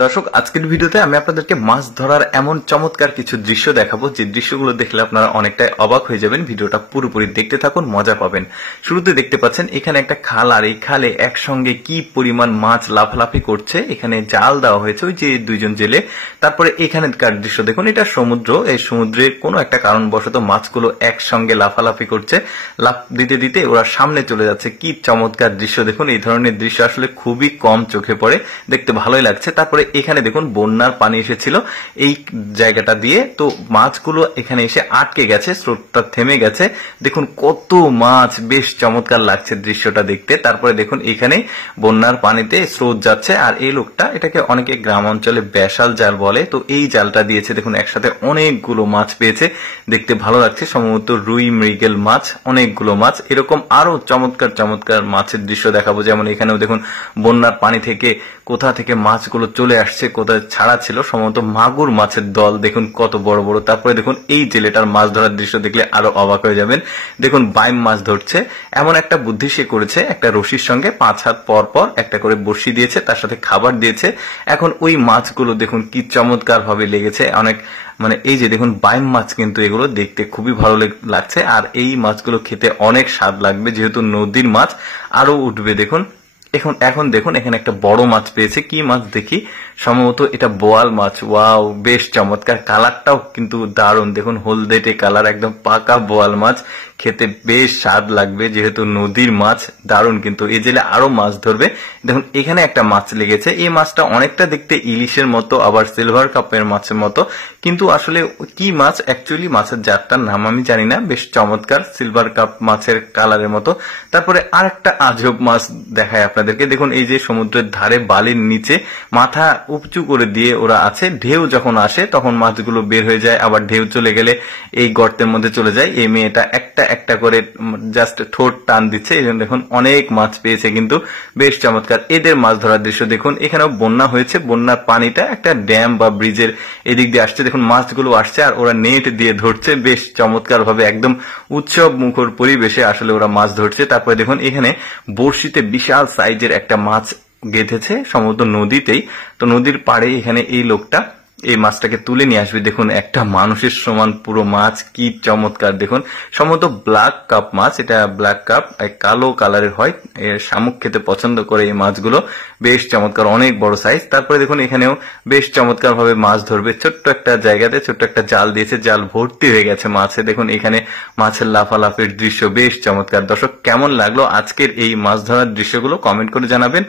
দর্শক, আজকের ভিডিওতে আমি আপনাদেরকে মাছ ধরার এমন চমৎকার কিছু দৃশ্য দেখাবো যে দৃশ্যগুলো দেখলে আপনারা অনেকটাই অবাক হয়ে যাবেন। ভিডিওটা পুরোপুরি দেখতে থাকুন, মজা পাবেন। শুরুতে দেখতে পাচ্ছেন এখানে একটা খাল, আর এই খালে একসঙ্গে কি পরিমাণ মাছ লাফালাফি করছে। এখানে জাল দেওয়া হয়েছে ওই যে দুইজন জেলে। তারপরে এখানকার দৃশ্য দেখুন, এটা সমুদ্র। এই সমুদ্রের কোনো একটা কারণবশত মাছগুলো একসঙ্গে লাফালাফি করছে, লাফ দিতে দিতে ওরা সামনে চলে যাচ্ছে। কি চমৎকার দৃশ্য দেখুন। এই ধরনের দৃশ্য আসলে খুবই কম চোখে পড়ে, দেখতে ভালোই লাগছে। তারপরে এখানে দেখুন বন্যার পানি এসেছিল এই জায়গাটা দিয়ে, তো মাছগুলো এখানে এসে আটকে গেছে, স্রোতটা থেমে গেছে। দেখুন কত মাছ, বেশ চমৎকার লাগছে দৃশ্যটা দেখতে। তারপরে দেখুন এখানে বন্যার পানিতে স্রোত যাচ্ছে, আর এই লোকটা, এটাকে অনেকে গ্রাম অঞ্চলে ব্যাসাল জাল বলে, তো এই জালটা দিয়েছে। দেখুন একসাথে অনেকগুলো মাছ পেয়েছে, দেখতে ভালো লাগছে। সম্ভবত রুই মৃগেল মাছ, অনেকগুলো মাছ। এরকম আরো চমৎকার চমৎকার মাছের দৃশ্য দেখাবো। যেমন এখানেও দেখুন বন্যার পানি থেকে কোথা থেকে মাছগুলো চলে আসছে, কোথায় ছাড়া ছিল, সম্ভবত মাগুর মাছের দল। দেখুন কত বড় বড়। তারপরে দেখুন এই জেলেটার মাছ ধরার দৃশ্য দেখলে আরো অবাক হয়ে যাবেন। দেখুন বাইম মাছ ধরছে, এমন একটা বুদ্ধি সে করেছে। একটা রশির সঙ্গে 5 হাত পর পর একটা করে বড়শি দিয়েছে, তার সাথে খাবার দিয়েছে। এখন ওই মাছগুলো দেখুন কি চমৎকার ভাবে লেগেছে। অনেক এই যে দেখুন বাইম মাছ, কিন্তু এগুলো দেখতে খুবই ভালো লাগছে। আর এই মাছগুলো খেতে অনেক স্বাদ লাগবে, যেহেতু নদীর মাছ আরো উঠবে। দেখুন এখন দেখুন এখানে একটা বড় মাছ পেয়েছে। কি মাছ দেখি, সম্ভবত এটা বোয়াল মাছ। ওয়াও, বেশ চমৎকার। কালারটাও কিন্তু দারুণ। দেখুন হলদেটে কালার, একদম পাকা বোয়াল মাছ। খেতে বেশ স্বাদ লাগবে, যেহেতু নদীর মাছ। দারুণ। কিন্তু এই জেলে আরো মাছ ধরবে। দেখুন এখানে একটা মাছ লেগেছে। এই মাছটা অনেকটা দেখতে ইলিশের মতো, আবার সিলভার কাপের মাছের মতো, কিন্তু আসলে কি মাছ অ্যাকচুয়ালি, মাছের জাতটার নাম আমি জানি না। বেশ চমৎকার, সিলভার কাপ মাছের কালারের মতো। তারপরে আরেকটা আজব মাছ দেখায় আপনাদেরকে। দেখুন এই যে সমুদ্রের ধারে বালির নিচে মাথা উঁচু করে দিয়ে ওরা আছে। ঢেউ যখন আসে তখন মাছগুলো বের হয়ে যায়, আবার ঢেউ চলে গেলে এই গর্তের মধ্যে চলে যায়। এই মেয়েটা একটা একটা করে জাস্ট ঠোঁট টান দিচ্ছে। এই জন্য দেখুন অনেক মাছ পেয়েছে, কিন্তু বেশ চমৎকার। এদের মাছ ধরার দৃশ্য দেখুন। এখানেও বন্যা হয়েছে, বন্যার পানিটা একটা ড্যাম বা ব্রিজের এদিক দিয়ে আসছে। দেখুন মাছগুলো আসছে আর ওরা নেট দিয়ে ধরছে, বেশ চমৎকার ভাবে, একদম উৎসব মুখর পরিবেশে আসলে ওরা মাছ ধরছে। তারপরে দেখুন এখানে বড়শিতে বিশাল সাইজের একটা মাছ গেঁথেছে, সম্ভবত নদীতেই। তো নদীর পাড়ে এখানে এই লোকটা এই মাছটাকে তুলে নিয়ে আসবে। দেখুন একটা মানুষের সমান পুরো মাছ, কি চমৎকার। দেখুন সম্ভবত ব্ল্যাক কাপ মাছ, এটা ব্ল্যাক কাপ, কালো কালারের হয়। শামুক খেতে পছন্দ করে এই মাছগুলো। বেশ চমৎকার, অনেক বড় সাইজ। তারপরে দেখুন এখানেও বেশ চমৎকার ভাবে মাছ ধরবে। ছোট্ট একটা জায়গাতে ছোট্ট একটা জাল দিয়েছে, জাল ভর্তি হয়ে গেছে মাছে। দেখুন এখানে মাছের লাফালাফির দৃশ্য বেশ চমৎকার। দর্শক, কেমন লাগলো আজকের এই মাছ ধরার দৃশ্যগুলো কমেন্ট করে জানাবেন।